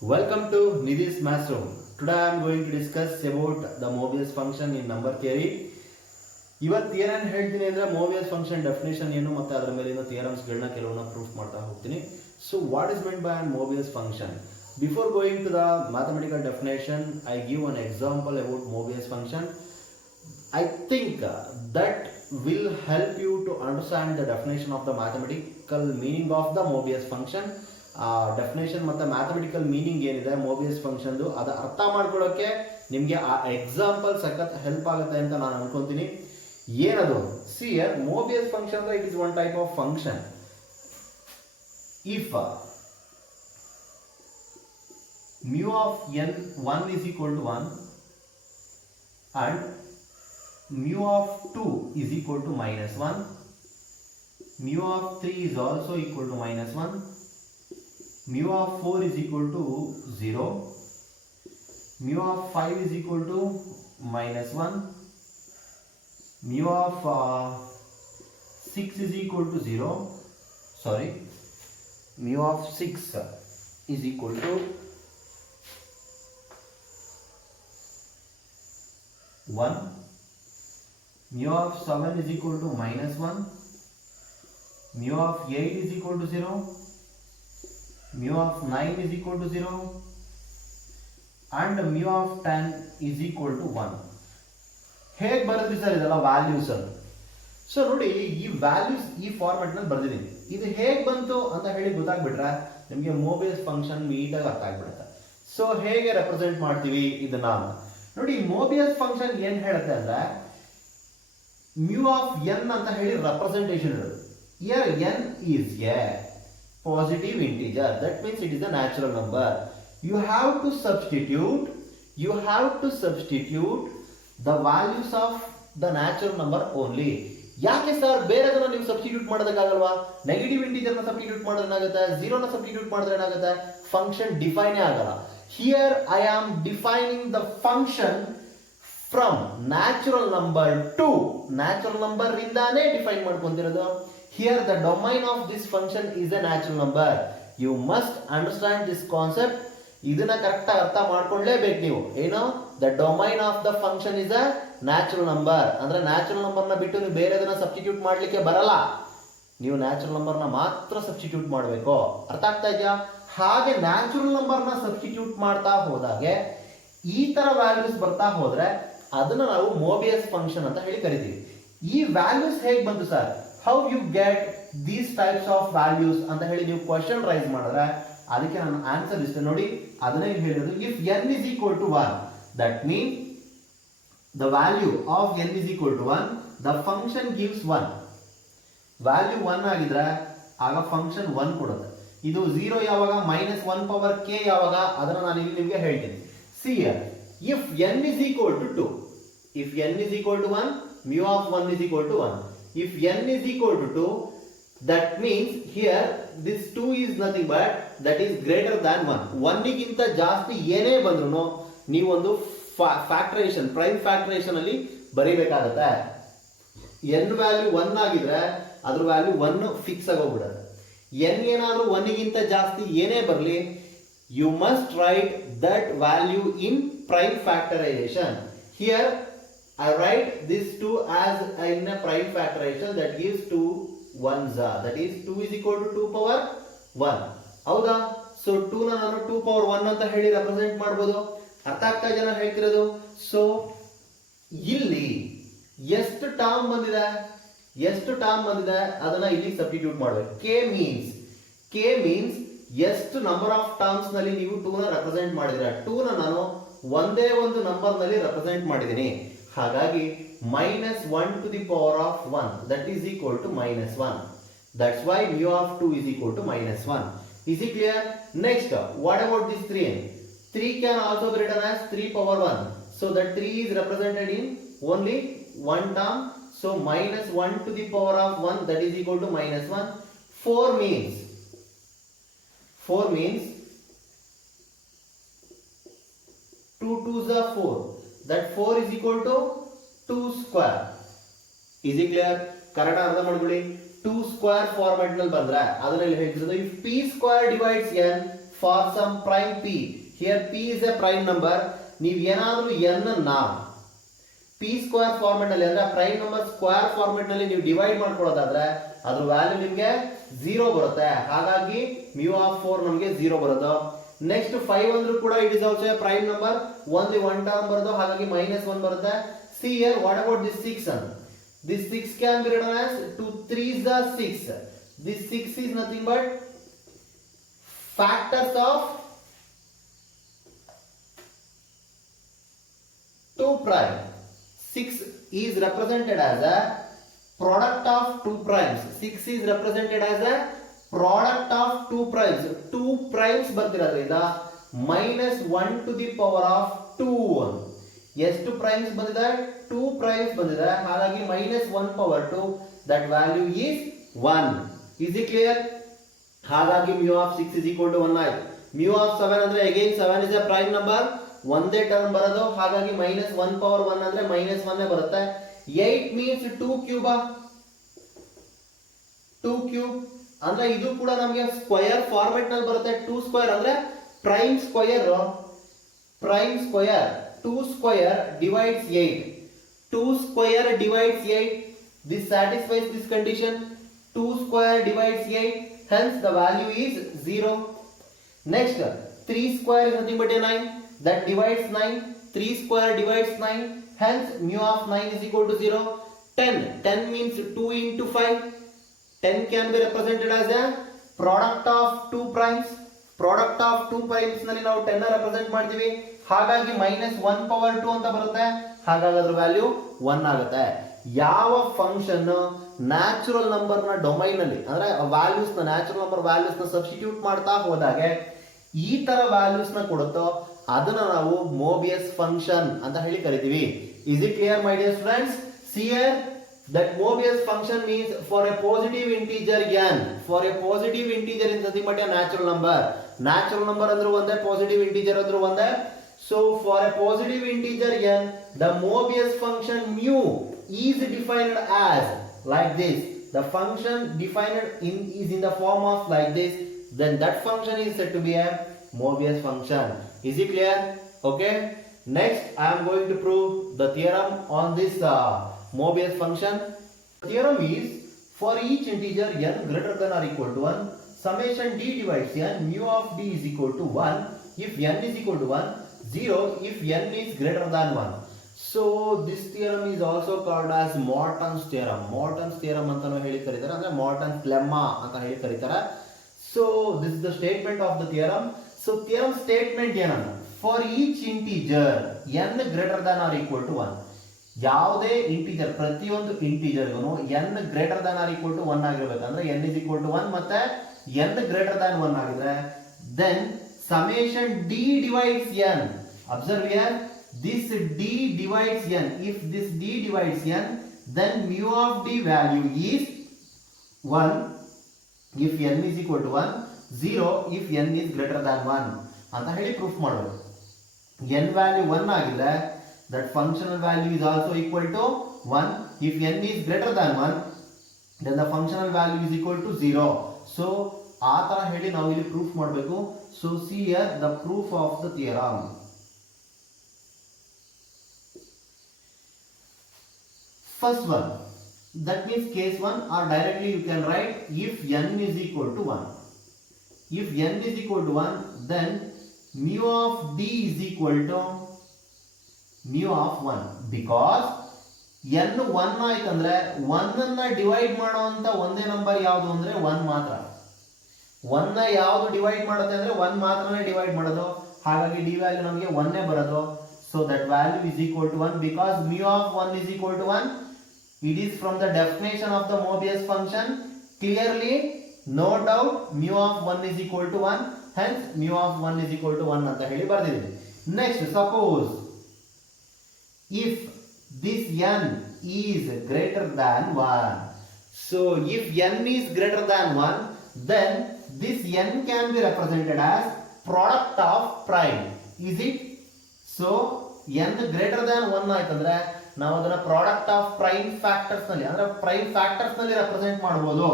Welcome to Nidhi's Maths Room. Today I am going to discuss about the Mobius function in number theory. ಇವತ್ತು ಏನೇನು ಹೇಳ್ತೀನಿ ಅಂದರೆ Mobius function definition ಏನು ಮತ್ತು ಅದರ ಮೇಲಿನ ಥಿಯರಮ್ಸ್ಗಳನ್ನ ಕೆಲವನ್ನ ಪ್ರೂಫ್ ಮಾಡ್ತಾ ಹೋಗ್ತೀನಿ. So what is meant by an Mobius function? Before going to the mathematical definition I give an example about Mobius function. I think that will help you to understand the definition of the mathematical meaning of the Mobius function. Definition ಮತ್ತು mathematical meaning ಏನಿದೆ ಮೋಬಿಯಸ್ ಫಂಕ್ಷನ್ದು ಅದು ಅರ್ಥ ಮಾಡ್ಕೊಳ್ಳೋಕ್ಕೆ ನಿಮಗೆ ಆ ಎಕ್ಸಾಂಪಲ್ ಸಖತ್ ಹೆಲ್ಪ್ ಆಗುತ್ತೆ ಅಂತ ನಾನು ಅನ್ಕೊಂತೀನಿ. ಏನದು ಸಿ ಮೋಬಿಯಸ್ ಫಂಕ್ಷನ್ ಅಂದ್ರೆ it is one type of function. If mu of n 1 is equal to 1 and mu of 2 is equal to minus 1, mu of 3 is also equal to minus 1, mu of 4 is equal to 0, mu of 5 is equal to minus 1, mu of 6 is equal to 0, sorry, mu of 6 is equal to 1, mu of 7 is equal to minus 1, mu of 8 is equal to 0, mu of 9 is equal to 0 and mu of 10 is equal to 1. ಹೇಗೆ ಬರೆದ್ರಿ ಸರ್ ಇದೆಲ್ಲ ವ್ಯಾಲ್ಯೂಸ್ ಅಂತ? ಸೊ ನೋಡಿ, ಈ ವ್ಯಾಲ್ಯೂಸ್ ಈ ಫಾರ್ಮೆಟ್ ನಲ್ಲಿ ಬರ್ದಿದ್ದೀನಿ. ಇದು ಹೇಗೆ ಬಂತು ಅಂತ ಹೇಳಿ ಗೊತ್ತಾಗ್ಬಿಟ್ರೆ ನಿಮಗೆ ಮೋಬಿಯಸ್ ಫಂಕ್ಷನ್ ನೀಟಾಗಿ ಅರ್ಥ ಆಗ್ಬಿಡುತ್ತೆ. ಸೊ ಹೇಗೆ ರೆಪ್ರೆಸೆಂಟ್ ಮಾಡ್ತೀವಿ ಇದನ್ನ ನೋಡಿ. ಮೋಬಿಯಸ್ ಫಂಕ್ಷನ್ ಏನ್ ಹೇಳುತ್ತೆ ಅಂದ್ರೆ mu of n ಅಂತ ಹೇಳಿ ರೆಪ್ರೆಸೆಂಟೇಷನ್ ಇರೋದು. here n is a positive integer, that means it is a natural number. You have to substitute the values of the natural number only. ಯಾಕೆ ಸರ್ ಬೇರೆದನ್ನ ನೀವು ಸಬ್ಸ್ಟಿಟ್ಯೂಟ್ ಮಾಡೋದಕ್ಕಾಗಲ್ವಾ? ನೆಗೆಟಿವ್ ಇಂಟಿಜರ್ ನ ಸಬ್ಸ್ಟಿಟ್ಯೂಟ್ ಮಾಡಿದ್ರೆ ಏನಾಗುತ್ತೆ, ಝೀರೋ ನ ಸಬ್ಸ್ಟಿಟ್ಯೂಟ್ ಮಾಡಿದ್ರೆ ಏನಾಗುತ್ತೆ, ಫಂಕ್ಷನ್ ಡಿಫೈನೇ ಆಗಲ್ಲ. Here I am defining the function from natural number to natural number ಇಂದಾನೇ ಡಿಫೈನ್ ಮಾಡ್ಕೊಂತಿರೋದು. Here the domain of this function is a natural number. You must understand this concept. ಇದನ್ನ ಕರೆಕ್ಟ್ ಆಗಿ ಅರ್ಥ ಮಾಡ್ಕೊಳ್ಳೇಬೇಕು ನೀವು. ಏನು, the domain of the function is a natural number. ಅಂದ್ರೆ ನ್ಯಾಚುರಲ್ ನಂಬರ್ನ ಬಿಟ್ಟು ನೀವು ಬೇರೆದನ್ನ ಸಬ್ಸ್ಟಿಟ್ಯೂಟ್ ಮಾಡ್ಲಿಕ್ಕೆ ಬರಲ್ಲ. ನೀವು ನ್ಯಾಚುರಲ್ ನಂಬರ್ನ ಮಾತ್ರ ಸಬ್ಸ್ಟಿಟ್ಯೂಟ್ ಮಾಡಬೇಕು. ಅರ್ಥ ಆಗ್ತಾ ಇದೆಯಾ? ಹಾಗೆ ನ್ಯಾಚುರಲ್ ನಂಬರ್ನ ಸಬ್ಸ್ಟಿಟ್ಯೂಟ್ ಮಾಡ್ತಾ ಹೋದಾಗೆ ಈ ತರ ವ್ಯಾಲ್ಯೂಸ್ ಬರ್ತಾ ಹೋದ್ರೆ ಅದನ್ನ ನಾವು ಮೋಬಿಯಸ್ ಫಂಕ್ಷನ್ ಅಂತ ಹೇಳಿ ಕರಿತೀವಿ. ಈ ವ್ಯಾಲ್ಯೂಸ್ ಹೇಗೆ ಬಂತು sir, how you get these types of values ಅಂತ ಹೇಳಿ ನೀವು ಕ್ವಶನ್ ರೈಸ್ ಮಾಡಿದ್ರೆ ಅದಕ್ಕೆ ನನ್ನ ಆನ್ಸರ್ ಇಷ್ಟ ನೋಡಿ. ಅದನ್ನೇ ಹೇಳಿರೋದು, if n is equal to 1, that means the value of n is equal to 1, the function gives 1. ವ್ಯಾಲ್ಯೂ 1 ಆಗಿದ್ರೆ ಆಗ ಫಂಕ್ಷನ್ 1 ಕೊಡುತ್ತೆ. ಇದು 0 ಯಾವಾಗ, ಮೈನಸ್ 1 ಪವರ್ k ಯಾವಾಗ, ಅದನ್ನ ನಾನು ಇಲ್ಲಿ ನಿಮಗೆ ಹೇಳ್ತೀನಿ. C if n is equal to 2, if n is equal to 1, mu of 1 is equal to 1. If n is equal to 2, that means here this 2 is nothing but that is greater than 1. 1 ಗಿಂತ ಜಾಸ್ತಿ ಏನೇ ಬಂದ್ರು ನೀವು ಒಂದು ಫ್ಯಾಕ್ಟರೇಷನ್, ಪ್ರೈಮ್ ಫ್ಯಾಕ್ಟರೇಷನ್ ಅಲ್ಲಿ ಬರೀಬೇಕಾಗುತ್ತೆ. n ವ್ಯಾಲ್ಯೂ 1 ಆಗಿದ್ರೆ ಅದ್ರ ವ್ಯಾಲ್ಯೂ 1 ಫಿಕ್ಸ್ ಆಗಿ ಹೋಗ್ಬಿಡುತ್ತೆ. n ಏನಾದ್ರೂ 1 ಗಿಂತ ಜಾಸ್ತಿ ಏನೇ ಬರಲಿ, you must write that value in prime factorization. Here I write this 2 as in a prime factorization, that gives 2 ones, that is 2 is equal to 2 power 1. ಹೌದಾ? ಸೊ 2 ನ ನಾನು 2 power 1 ಅಂತ ಹೇಳಿ ರೆಪ್ರೆಸೆಂಟ್ ಮಾಡಬಹುದು. ಅರ್ಥ ಆಗ್ತಾ ಜನ ಹೇಳ್ತಿರೋದು? ಸೊ ಇಲ್ಲಿ ಎಷ್ಟು ಟರ್ಮ್ ಬಂದಿದೆ ಅದನ್ನ ಇಲ್ಲಿ ಸಬ್ಸ್ಟಿಟ್ಯೂಟ್ ಮಾಡಬೇಕು. k means ಎಷ್ಟು ನಂಬರ್ ಆಫ್ ಟರ್ಮ್ಸ್ ನಲ್ಲಿ ನೀವು 2 ನ ರೆಪ್ರೆಸೆಂಟ್ ಮಾಡಿದ್ರೆ, 2 ನ ನಾನು ಒಂದೇ ಒಂದು ನಂಬರ್ ನಲ್ಲಿ ರೆಪ್ರೆಸೆಂಟ್ ಮಾಡಿದ್ದೀನಿ. ಹಾಗಾಗಿ minus 1 to the power of 1, that is equal to minus 1. That's why mu of 2 is equal to minus 1. Is it clear? Next, what about this 3? 3 can also be written as 3 power 1. So that 3 is represented in only one term. So minus 1 to the power of 1, that is equal to minus 1. 4 means 2 2s are 4. That 4 is equal to 2 square. Is it clear? Correct ಅರ್ಥ ಮಾಡ್ಕೊಳ್ಳಿ. 2 square format ನಲ್ಲಿ ಬಂದ್ರೆ ಅದರಲ್ಲಿ ಹೇಳ್ತಿರೋದು, if p square divides n, for some prime p. Here p is a prime number. ನೀವು ಏನಾದರೂ n ಅನ್ನ p square format ನಲ್ಲಿ ಅಂದ್ರೆ ಪ್ರೈಮ್ ನಂಬರ್ ಸ್ಕ್ವೇರ್ ಫಾರ್ಮೆಟ್ ನಲ್ಲಿ ನೀವು ಡಿವೈಡ್ ಮಾಡ್ಕೊಳ್ಳೋದಾದ್ರೆ ಅದ್ರ ವ್ಯಾಲ್ಯೂ ನಿಮಗೆ 0 ಬರುತ್ತೆ. ಹಾಗಾಗಿ mu of 4 ನಮಗೆ 0 ಬರುತ್ತೆ. ನೆಕ್ಸ್ಟ್ 5 ಅಂದ್ರೂ ಕೂಡ it is also A prime number. Only one term ಬರೋದು, ಹಾಗಾಗಿ -1 ಬರುತ್ತೆ. See here, what about this 6 one? This 6 can be written as 2 3s are 6. This 6 is nothing but factors of 2 prime. 6 is represented as a product of 2 primes. 6 is represented as a product of 2 primes. 2 primes ಬರ್ತಿರೋದ್ರಿಂದ -1 to the power of 2. ಎಷ್ಟು ಪ್ರೈಮ್ಸ್ ಬಂದಿದೆ? 2 ಪ್ರೈಮ್ಸ್ ಬಂದಿದೆ. ಹಾಗಾಗಿ -1 power 2, that value is 1. Is it clear? ಹಾಗಾಗಿ mu of 6 is equal to 1 ಆಯ್ತು. mu of 7 ಅಂದ್ರೆ again 7 is a prime number. ಒಂದೇ ಟರ್ಮ್ ಬರೋದು, ಹಾಗಾಗಿ -1 power 1 ಅಂದ್ರೆ -1 ಬರುತ್ತೆ. 8 means 2 cube. 2 cube ಅಂದ್ರೆ ಇದು ಕೂಡ ನಮಗೆ ಸ್ಕ್ವೇರ್ ಫಾರ್ಮೆಟ್ ನಲ್ಲಿ ಬರುತ್ತೆ. 2 ಸ್ಕ್ವೇರ್ ಅಂದ್ರೆ prime square. 2 square divides 8. 2 square divides 8. This satisfies this condition. 2 square divides 8. Hence the value is 0. Next, 3 square is nothing but a 9. That divides 9. 3 square divides 9. Hence mu of 9 is equal to 0. 10. 10 means 2 into 5. 10 can be represented as a product of 2 primes. Product of 2 primes ನಲ್ಲಿ ನಾವು 10 ನ ರೆಪ್ರೆಸೆಂಟ್ ಮಾಡ್ತೀವಿ. ಹಾಗಾಗಿ -1 power 2 ಅಂತ ಬರುತ್ತೆ. ಹಾಗಾಗಿ ಅದರ ವ್ಯಾಲ್ಯೂ 1 ಆಗುತ್ತೆ. ಯಾವ ಫಂಕ್ಷನ್ ನ್ಯಾಚುರಲ್ ನಂಬರ್ ನ ಡೊಮೈನ್ ಅಲ್ಲಿ ಅಂದ್ರೆ ವ್ಯಾಲ್ಯೂಸ್ ನ ನ್ಯಾಚುರಲ್ ನಂಬರ್ ವ್ಯಾಲ್ಯೂಸ್ ನ ಸಬ್ಸ್ಟಿಟ್ಯೂಟ್ ಮಾಡ್ತಾ ಹೋದಾಗೆ ಈ ತರ ವ್ಯಾಲ್ಯೂಸ್ ನ ಕೊಡುತ್ತೋ ಅದನ್ನ ನಾವು ಮೋಬಿಯಸ್ ಫಂಕ್ಷನ್ ಅಂತ ಹೇಳಿ ಕರಿತೀವಿ. Is it clear my dear students? See here, that Mobius function means for a positive integer n. For a positive integer is nothing but a natural number. Natural number ಅಂದ್ರೆ ಒಂದೇ, positive integer ಅಂದ್ರೆ ಒಂದೇ. So for a positive integer n, the Mobius function mu is defined as like this. The function defined is in the form of like this. Then that function is said to be a Mobius function. Is it clear? Okay. Next, I am going to prove the theorem on this Mobius function. The theorem is for each integer n greater than or equal to 1, summation d divides n, mu of d is equal to 1 if n is equal to 1, 0 if n is greater than 1. So this theorem is also called as Morton's theorem. Morton's theorem ಅಂತಾನೂ ಹೇಳಿ ಕರೀತಾರೆ, ಅಂದ್ರೆ Morton's lemma ಅಂತ ಹೇಳಿ ಕರೀತಾರೆ. So this is the statement of the theorem. So theorem statement ಏನಂದ್ರೆ for each integer n greater than or equal to 1, ಯಾವುದೇ integer ಪ್ರತಿಯೊಂದು ಇಂಟಿಜರ್ಗೂ n greater than or equal to 1 ಆಗಿರಬೇಕು. ಅಂದ್ರೆ n is equal to 1 ಮತ್ತೆ n greater than 1 ಆಗಿದ್ರೆ then summation d divides n. Observe here, this d divides n. If this d divides n, then mu of d value is 1 if n is equal to 1, 0 if n is greater than 1 ಅಂತ ಹೇಳಿ ಪ್ರೂಫ್ ಮಾಡಬೇಕು. n value 1 ಆಗಿದ್ರೆ that functional value is also equal to 1. If n is greater than 1, then the functional value is equal to 0. So ಆ ತರ ಹೇಳಿ ನಾವು ಇಲ್ಲಿ ಪ್ರೂಫ್ ಮಾಡಬೇಕು. So see here the proof of the theorem. First one, that means case 1, or directly you can write if n is equal to 1. If n is equal to 1, then mu of d is equal to mu of 1, because n 1 ಆಯ್ತಂದ್ರೆ 1 ಅನ್ನ ಡಿವೈಡ್ ಮಾಡುವಂತ ಒಂದೇ ನಂಬರ್ ಯಾವುದು ಅಂದ್ರೆ 1 ಮಾತ್ರ. 1 ನ ಯಾವುದು ಡಿವೈಡ್ ಮಾಡುತ್ತೆ ಅಂದ್ರೆ 1 ಮಾತ್ರನೇ ಡಿವೈಡ್ ಮಾಡೋದು. ಹಾಗಾಗಿ d ವ್ಯಾಲ್ಯೂ ನಮಗೆ 1 ಬರೋದು. So that value is equal to 1 because mu of 1 is equal to 1. It is from the definition of the Mobius function. Clearly, no doubt, mu of 1 is equal to 1. Hence, mu of 1 is equal to 1 ಅಂತ ಹೇಳಿ ಬರ್ದಿದ್ದೀನಿ. Next, suppose if this n is greater than 1. So if n is greater than 1, then this n can be represented as product of prime. Is it? So n greater than 1 ಆಯ್ತಂದ್ರೆ ನಾವು ಅದನ್ನ product of prime factors ನಲ್ಲಿ ಅಂದ್ರೆ prime factors ನಲ್ಲಿ ರೆಪ್ರೆಸೆಂಟ್ ಮಾಡಬಹುದು.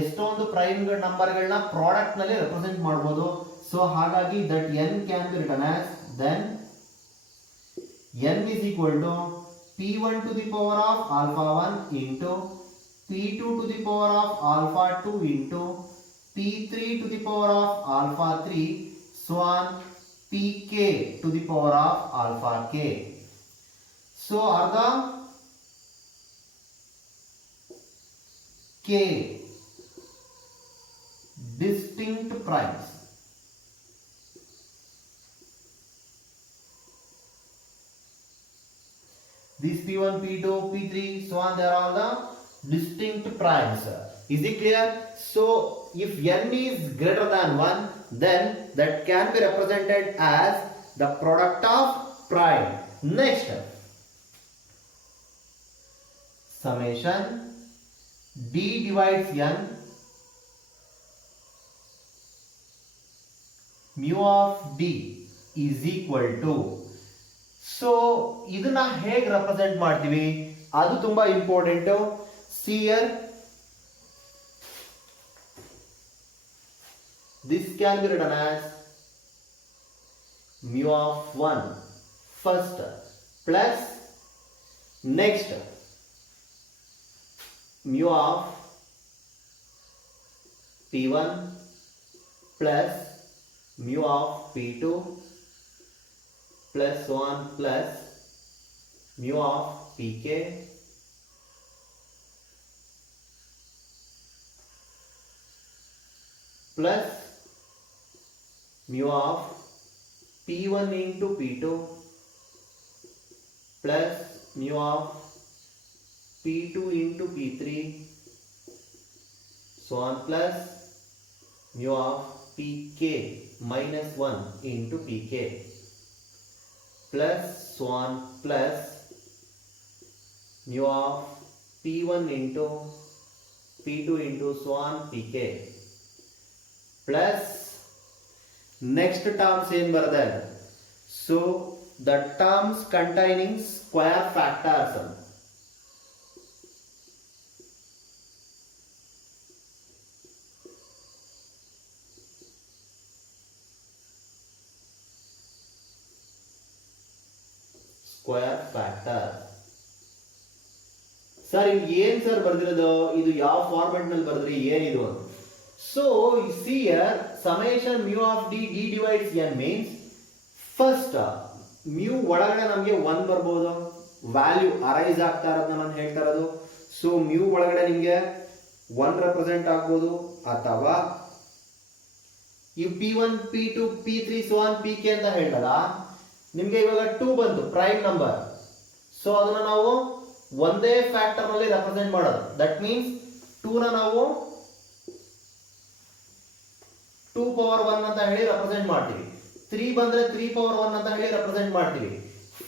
ಎಷ್ಟೊಂದು ಪ್ರೈಮ್ ನಂಬರ್ಗಳನ್ನ ಪ್ರಾಡಕ್ಟ್ ನಲ್ಲಿ ರೆಪ್ರೆಸೆಂಟ್ ಮಾಡಬಹುದು. ಸೊ ಹಾಗಾಗಿ that n can be written as then n is equal to p1 to the power of alpha 1 into p2 to the power of alpha 2 into p3 to the power of alpha 3 so on pk to the power of alpha k. So are the k distinct primes. These p1, p2, p3, so on, they are all the distinct primes. Is it clear? So if n is greater than 1, then that can be represented as the product of prime. Next, summation d divides n mu of d is equal to. So ಇದನ್ನ ಹೇಗೆ represent ಮಾಡ್ತೀವಿ ಅದು ತುಂಬಾ important. See here this can be written as mu of 1 first plus next mu of p1 plus mu of p2 plus so on plus mu of pk plus mu of p1 into p2 plus mu of p2 into p3 so on plus mu of pk minus 1 into pk plus so on plus mu of p1 into p2 into so on pk plus next terms in barada. So the terms containing square factors. Square factor. Sir, ಏನು ಸರ್ ಬರ್ದಿರೋದು ಇದು ಯಾವ ಫಾರ್ಮ್ಯಾಟ್ ನಲ್ಲಿ ಬರ್ದ್ರಿ ಏನಿದು? So you see here summation mu of d divides n means first mu ಒಳಗಡೆ ನಮಗೆ 1 ಬರಬಹುದು, ವ್ಯಾಲ್ಯೂ ಅರೈಸ್ ಆಗ್ತಾ ಇರೋದನ್ನ ನಾನು ಹೇಳ್ತಾ ಇರೋದು. ಸೊ mu ಒಳಗಡೆ ನಿಮಗೆ 1 ರೆಪ್ರೆಸೆಂಟ್ ಆಗಬಹುದು ಅಥವಾ ಈ p1 p2 p3 so on pk ಅಂತ ಹೇಳಿದಾಗ ನಿಮಗೆ ಇವಾಗ 2 ಬಂತು ಪ್ರೈಮ್ ನಂಬರ್. ಸೊ ಅದನ್ನ ನಾವು ಒಂದೇ ಫ್ಯಾಕ್ಟರ್ ನಲ್ಲಿ ರೆಪ್ರೆಸೆಂಟ್ ಮಾಡೋದು. ದಟ್ ಮೀನ್ಸ್ 2 ನ ನಾವು 2 ಪವರ್ 1 ಅಂತ ಹೇಳಿ ರೆಪ್ರೆಸೆಂಟ್ ಮಾಡ್ತೀವಿ. 3 ಬಂದ್ರೆ 3 ಪವರ್ 1 ಅಂತ ಹೇಳಿ ರೆಪ್ರೆಸೆಂಟ್ ಮಾಡ್ತೀವಿ.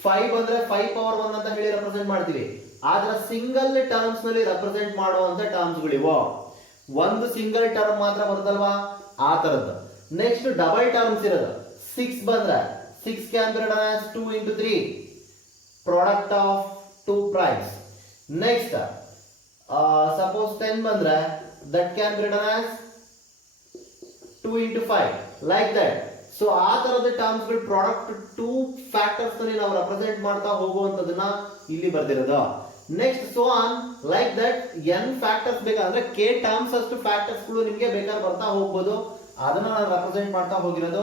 5 ಬಂದ್ರೆ 5 ಪವರ್ 1 ಅಂತ ಹೇಳಿ ರೆಪ್ರೆಸೆಂಟ್ ಮಾಡ್ತೀವಿ. ಆದ್ರೆ ಸಿಂಗಲ್ ಟರ್ಮ್ಸ್ ನಲ್ಲಿ ರೆಪ್ರೆಸೆಂಟ್ ಮಾಡುವಂತ ಟರ್ಮ್ಸ್ ಗಳಿವೋ, ಒಂದು ಸಿಂಗಲ್ ಟರ್ಮ್ ಮಾತ್ರ ಬರುತ್ತಲ್ವಾ ಆ ತರದ್ದು. ನೆಕ್ಸ್ಟ್ ಡಬಲ್ ಟರ್ಮ್ಸ್ ಇರೋದು. 6 ಬಂದ್ರೆ 6 can be written as 2 into 3 product of 2 primes. Next suppose 10 ಬಂದ್ರೆ that can be written as 2 into 5 like that. So ಆ ತರದ ಟರ್ಮ್ಸ್ ಗಳು ಪ್ರಾಡಕ್ಟ್ 2 ಫ್ಯಾಕ್ಟರ್ಸ್ ನಲ್ಲಿ ನಾವು ರೆಪ್ರೆಸೆಂಟ್ ಮಾಡ್ತಾ ಹೋಗುವಂತದನ್ನ ಇಲ್ಲಿ ಬರ್ದಿರೋದು. Next so on like that n factors ಬೇಕಾದ್ರೆ k ಟರ್ಮ್ಸ್ ಅಷ್ಟು ಫ್ಯಾಕ್ಟರ್ಸ್ ಗಳು ನಿಮಗೆ ಬೇಕಾದ್ರೆ ಬರ್ತಾ ಹೋಗಬಹುದು. ಅದನ್ನ ನಾನು ರೆಪ್ರೆಸೆಂಟ್ ಮಾಡ್ತಾ ಹೋಗಿರೋದು.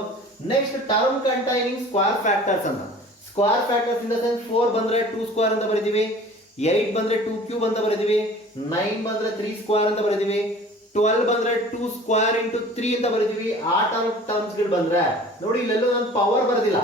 Next term containing square factors ಅಂತ. Square factors in the sense 4 ಬಂದ್ರೆ 2 ಸ್ಕ್ವೇರ್ ಅಂತ ಬರೀತೀವಿ, 8 ಬಂದ್ರೆ 2 ಕ್ಯೂಬ್ ಅಂತ ಬರೀತೀವಿ, 9 ಬಂದ್ರೆ 3 ಸ್ಕ್ವೇರ್ ಅಂತ ಬರೀತೀವಿ, 12 ಬಂದ್ರೆ 2 ಸ್ಕ್ವೇರ್ ಇಂಟು 3 ಅಂತ ಬರೀತೀವಿ. ಆ ಟರ್ಮ್ಸ್ ಗಳು ಬಂದ್ರೆ ನೋಡಿ ಇಲ್ಲೆಲ್ಲೂ ನಾನು ಪವರ್ ಬರ್ದಿಲ್ಲ,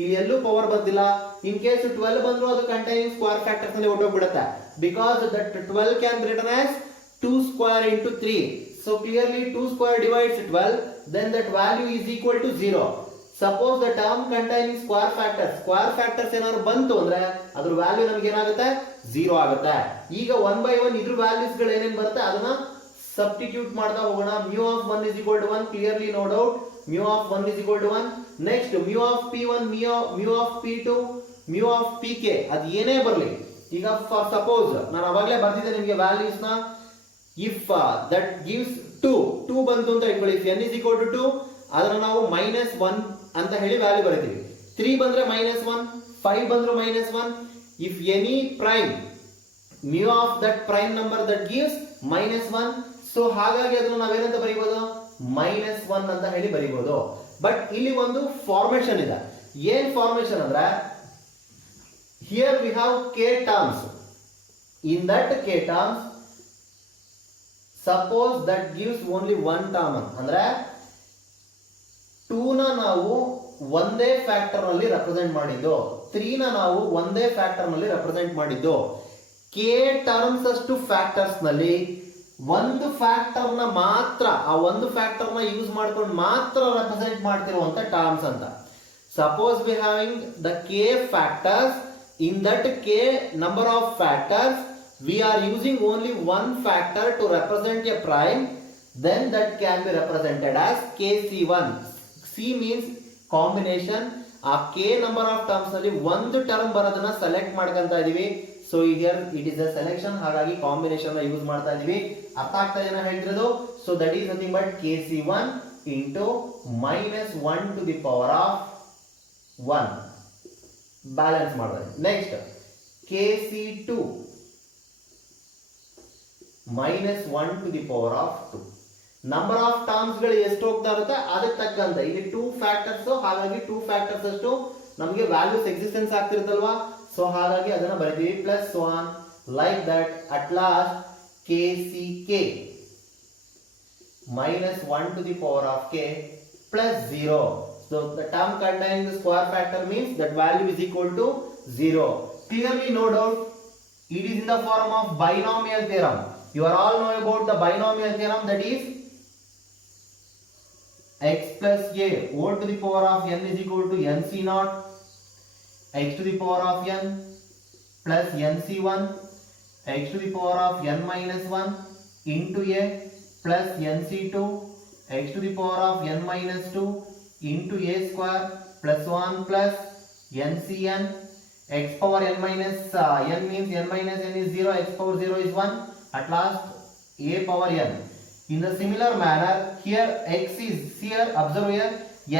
ಇಲ್ಲಿ ಎಲ್ಲೂ ಪವರ್ ಬಂದಿಲ್ಲ. ಇನ್ ಕೇಸ್ 12 ಬಂದ್ರು ಅದು ಕಂಟೈನಿಂಗ್ ಸ್ಕ್ವೇರ್ ಫ್ಯಾಕ್ಟರ್ಸ್ ನಲ್ಲಿ ಹೊರಟೋಗ್ಬಿಡುತ್ತೆ. Because that 12 can be written as 2 square into 3. So clearly 2 square divides 12, then that value is equal to 0. Suppose the term containing square factors ಏನಾದ್ರು ಬಂತು ಅಂದ್ರೆ ಅದ್ರ ವ್ಯಾಲ್ಯೂ ನಮಗೆ ಏನಾಗುತ್ತೆ 0 ಆಗುತ್ತೆ. ಈಗ 1 by 1 ಇದ್ರ ವ್ಯಾಲ್ಯೂಸ್ ಗಳು ಏನೇನ್ ಬರುತ್ತೆ ಅದನ್ನ ಸಬ್ಸ್ಟಿಟ್ಯೂಟ್ ಮಾಡ್ತಾ ಹೋಗೋಣ. mu of 1 is equal to 1, clearly no doubt mu of 1 is equal to 1. next mu of p1 mu of p2 mu of pk ಅದು ಏನೇ ಬರಲಿ. ಈಗ ಫಾರ್ ಸಪೋಸ್ ನಾನು ಅವಾಗಲೇ ಬರ್ತಿದ್ದೆ ನಿಮಗೆ ವ್ಯಾಲ್ಯೂಸ್ ನ. If that gives 2 ಬಂತು ಅಂತ ಇಟ್ಕೊಳ್ಳಿ, if n is equal to 2 ಅದನ್ನ ನಾವು -1 ಅಂತ ಹೇಳಿ ವ್ಯಾಲ್ಯೂ ಬರೀತೀವಿ. 3 ಬಂದ್ರೆ -1, 5 ಬಂದ್ರು -1. If any prime mu of that prime number that gives -1, ಸೊ ಹಾಗಾಗಿ ಅದನ್ನ ನಾವೇನಂತ ಬರೀಬಹುದು, -1 ಅಂತ ಹೇಳಿ ಬರೀಬಹುದು. ಬಟ್ ಇಲ್ಲಿ ಒಂದು ಫಾರ್ಮೇಶನ್ ಇದೆ. ಏನ್ ಫಾರ್ಮೇಶನ್ ಅಂದ್ರೆ, here we have k terms. In that k terms, suppose that gives only one term. ಅಂದ್ರೆ 2 ನ ನಾವು ಒಂದೇ ಫ್ಯಾಕ್ಟರ್ ನಲ್ಲಿ ರೆಪ್ರೆಸೆಂಟ್ ಮಾಡಿದ್ದು, 3 ನ ನಾವು ಒಂದೇ ಫ್ಯಾಕ್ಟರ್ ನಲ್ಲಿ ರೆಪ್ರೆಸೆಂಟ್ ಮಾಡಿದ್ದು. k ಟರ್ಮ್ಸ್ ಅಷ್ಟು ಫ್ಯಾಕ್ಟರ್ಸ್ ನಲ್ಲಿ ಒಂದು ಫ್ಯಾಕ್ಟರ್ ನ ಮಾತ್ರ, ಆ ಒಂದು ಫ್ಯಾಕ್ಟರ್ ನ ಯೂಸ್ ಮಾಡ್ಕೊಂಡು ಮಾತ್ರ ರೆಪ್ರೆಸೆಂಟ್ ಮಾಡ್ತಿರುವಂತ ಟರ್ಮ್ಸ್ ಅಂತ. Suppose V having the k factors, in that k number of factors we are using only one factor to represent a prime, then that can be represented as kc1. c means combination. ಆ k number of terms ನಲ್ಲಿ ಒಂದು ಟರ್ಮ್ ಬರೋದನ್ನ select ಮಾಡ್ಕೊಂತ ಇದೀವಿ. So here it is a selection, ಹಾಗಾಗಿ combination ನ use ಮಾಡ್ತಾ ಇದೀವಿ. ಅರ್ಥ ಆಗ್ತಾ ಇದೆ ನಾನು ಹೇಳ್ತಿರೋದು? So that is nothing but kc1 into -1 to the power of 1. Balance ಮಾಡಿದ್ರೆ next kc2 -1 to the power of 2. Number of terms ಗಳು ಎಷ್ಟು ಹೋಗ್ತಾ ಇರುತ್ತೆ ಅದಕ್ಕೆ ತಕ್ಕಂತೆ ಇಲ್ಲಿ 2 ಫ್ಯಾಕ್ಟರ್ಸ್, ಹಾಗಾಗಿ 2 ಫ್ಯಾಕ್ಟರ್ಸ್ ಅಷ್ಟು ನಮಗೆ ವ್ಯಾಲ್ಯೂಸ್ ಎಕ್ಸಿಸ್ಟೆನ್ಸ್ ಆಗ್ತಿರುತ್ತಲ್ವಾ. ಸೊ ಹಾಗಾಗಿ ಅದನ್ನ ಬರೀತೀವಿ plus 1 like that. At last kck -1 to the power of k plus 0. So the term containing the square factor means that value is equal to 0. Clearly no doubt it is in the form of binomial theorem. You are all know about the binomial theorem, that is x plus a whole to the power of n is equal to nc naught x to the power of n plus nc1 x to the power of n minus 1 into a plus nc2 x to the power of n minus 2 into a square plus 1 plus ncn x power n minus n means n minus n is 0, x power 0 is 1, at last a power n. In the similar manner here x is, here observe here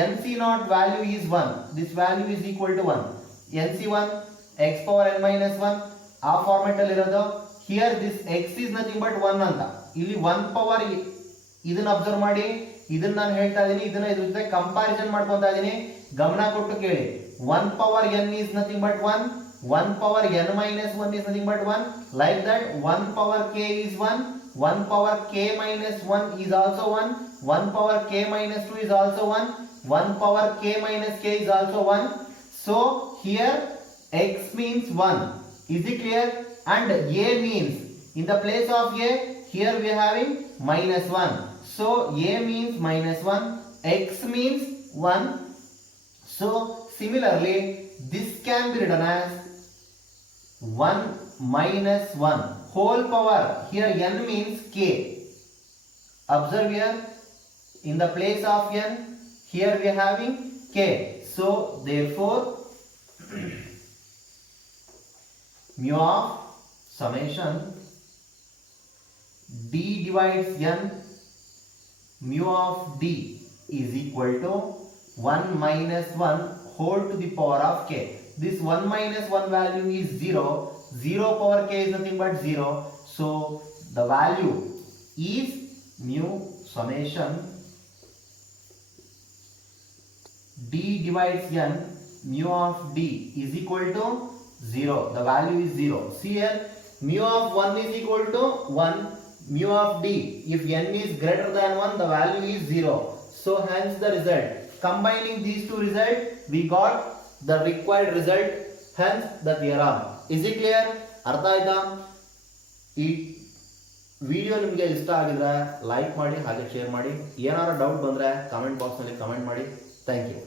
nc naught value is 1, this value is equal to 1, nc1 x power n minus 1 ಆ ಫಾರ್ಮ್ಯಾಟ್ ಅಲ್ಲಿ ಇರೋದು. Here this x is nothing but 1 ಅಂತ, ಇಲ್ಲಿ 1 ಪವರ್ ಇದನ್ನ ಅಬ್ಸರ್ವ್ ಮಾಡಿ, ಇದನ್ನ ನಾನು ಹೇಳ್ತಾ ಇದೀನಿ, ಇದನ್ನ ಇದ್ರ ಜೊತೆ ಕಂಪ್ಯಾರಿಸನ್ ಮಾಡ್ಕೊಂತಾ ಇದೀನಿ. ಗಮನ ಕೊಟ್ಟು ಕೇಳಿ. 1 power n is nothing but 1, 1 power n minus 1 is nothing but 1, like that 1 power k is 1, 1 power k minus 1 is also 1, 1 power k minus 2 is also 1, 1 power k minus k is also 1. So here x means 1. Is it clear? And a means, in the place of a here we are having -1. So a means -1, x means 1. So similarly this can be written as 1 minus 1 whole power, here n means k. Observe here, in the place of n here we are having k. So therefore mu of summation d divides n mu of d is equal to 1 minus 1 whole to the power of k. This 1 minus 1 value is 0, 0 power k is nothing but 0. So the value is mu summation d divides n mu of d is equal to 0. The value is 0. See here, mu of 1 is equal to 1, mu of d, if n is greater than 1 the value is 0. So hence the result, combining these two results we got the required result, hence the theorem. Is it clear? ಅರ್ಥ ಆಯ್ತಾ? ಈ ವಿಡಿಯೋ ನಿಮಗೆ ಇಷ್ಟ ಆಗಿದ್ರೆ ಲೈಕ್ ಮಾಡಿ, ಹಾಗೆ ಶೇರ್ ಮಾಡಿ. ಏನಾದ್ರು ಡೌಟ್ ಬಂದ್ರೆ ಕಮೆಂಟ್ ಬಾಕ್ಸ್ ನಲ್ಲಿ ಕಮೆಂಟ್ ಮಾಡಿ. Thank you.